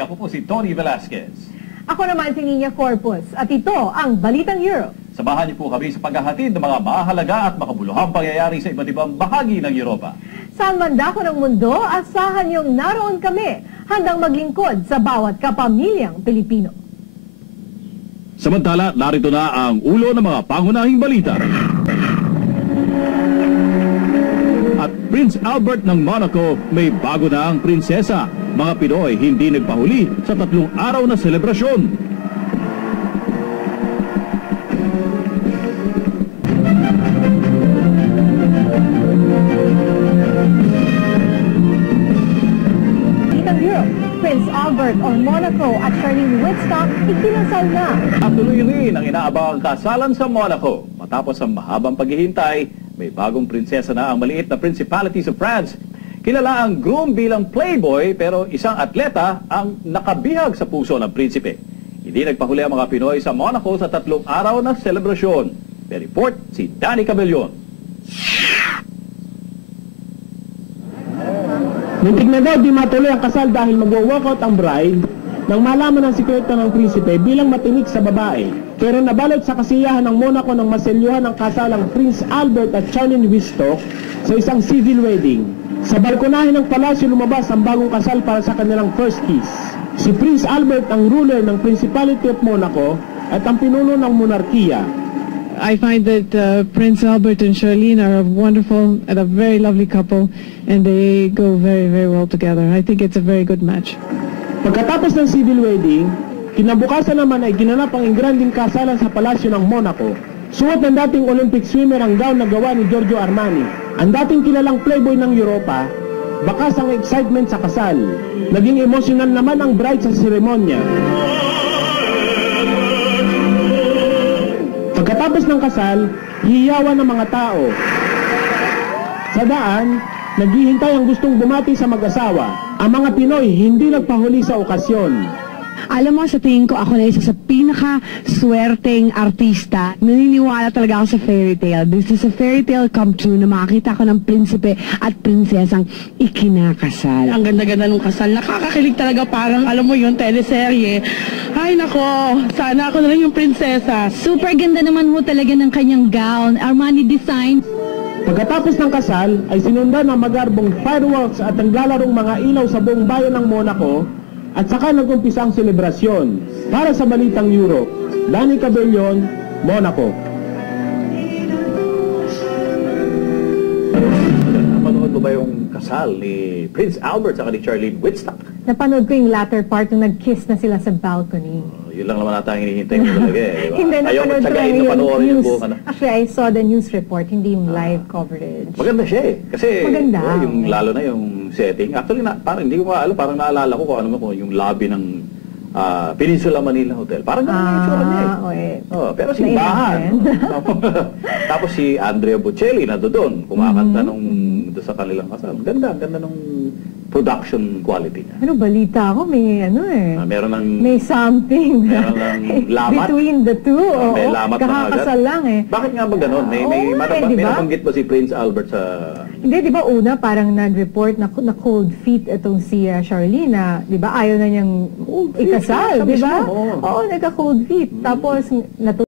Ako po si Tony Velasquez. Ako naman si Nina Corpus at ito ang Balitang Europe. Samahan niyo po kami sa paghahatid ng mga mahalaga at makabuluhang pangyayari sa iba't ibang bahagi ng Europa. Saan man dako ng mundo, asahan niyong naroon kami, handang maglingkod sa bawat kapamilyang Pilipino. Samantala, narito na ang ulo ng mga pangunahing balita. At Prince Albert ng Monaco may bago na ang prinsesa. Mga Pinoy hindi nagpahuli sa 3 araw na selebrasyon. Balitang Europe, Prince Albert of Monaco at Charlene Wittstock ikinasal na. At tuloy rin ang inaabangang kasalan sa Monaco. Matapos ang mahabang paghihintay, may bagong prinsesa na ang maliit na Principality sa France. Kilala ang groom bilang playboy pero isang atleta ang nakabihag sa puso ng prinsipe. Hindi nagpahuli ang mga Pinoy sa Monaco sa 3 araw na selebrasyon. May report si Danny Cabellon. Muntik na daw di matuloy ang kasal dahil magwa-walkout ang bride nang malaman ang sikreto ng prinsipe bilang matinik sa babae. Pero nabalot sa kasiyahan ng Monaco nang maselyuhan ang kasalang Prince Albert at Charlene Wittstock sa isang civil wedding. Sa balkonahe ng palasyo lumabas ang bagong kasal para sa kanilang first kiss. Si Prince Albert ang ruler ng Principality of Monaco at ang pinuno ng monarkiya. I find that Prince Albert and Charlene are a wonderful and a very lovely couple, and they go very, very well together. I think it's a very good match. Pagkatapos ng civil wedding, kinabukasan naman ay ginanap ang ingranding kasalan sa palasyo ng Monaco. Suot ng dating Olympic swimmer ang gown na gawa ni Giorgio Armani. Ang dating kilalang playboy ng Europa, bakas ang excitement sa kasal. Naging emosyonal naman ang bride sa seremonya. Pagkatapos ng kasal, hiyawan ng mga tao. Sa daan, naghihintay ang gustong bumati sa mag-asawa. Ang mga Pinoy hindi nagpahuli sa okasyon. Alam mo, sa tingin ko, ako na isa sa pinaka-swerteng artista. Naniniwala talaga ako sa fairy tale. This is a fairy tale come true na makakita ko ng prinsipe at prinsesang ikinakasal. Ang ganda-ganda ng kasal. Nakakakilig talaga, parang, alam mo yun, teleserye. Ay, nako, sana ako na lang yung prinsesa. Super ganda naman ho talaga ng kanyang gown. Armani design. Pagkatapos ng kasal, ay sinundan ng magarbong fireworks at ang lalarong mga ilaw sa buong bayan ng Monaco. At saka nag-umpisa ang selebrasyon. Para sa Balitang Europe, Danny Cabellon, Monaco. Napanood mo ba yung kasal ni Prince Albert sa ni Charlene Wittstock? Napanood ko yung latter part nung nag-kiss na sila sa balcony. Yun lang naman ata ang hinihintay mo talaga eh. Diba? Hindi, Ayaw napanood ko matsagain na panoorin yung buong ano. Actually, I saw the news report, hindi yung live coverage. Maganda siya eh. Kasi Maganda, yung okay. lalo na yung setting. Actually, parang hindi ko maalam, parang naalala ko kung ano mo yung lobby ng Peninsula Manila Hotel. Parang ganun yung itsura niya eh. Okay. Oh, pero simbahan. Tapos si Andrea Bocelli na doon, kumakanta nung doon sa kanilang kasal. Ganda nung production quality niya. Ano, balita ako, may ano eh. Meron ng... May something. Meron ng lamat. Between the two. May Oo, lamat na kakakasal agad. lang eh. Bakit nga ba ganun? May diba? nabanggit ba si Prince Albert sa... Hindi, di ba una parang nag-report na cold feet itong si Charlene na, di ba, ayaw na niyang ikasal, di ba? Oo. Oo, nagka-cold feet. Tapos,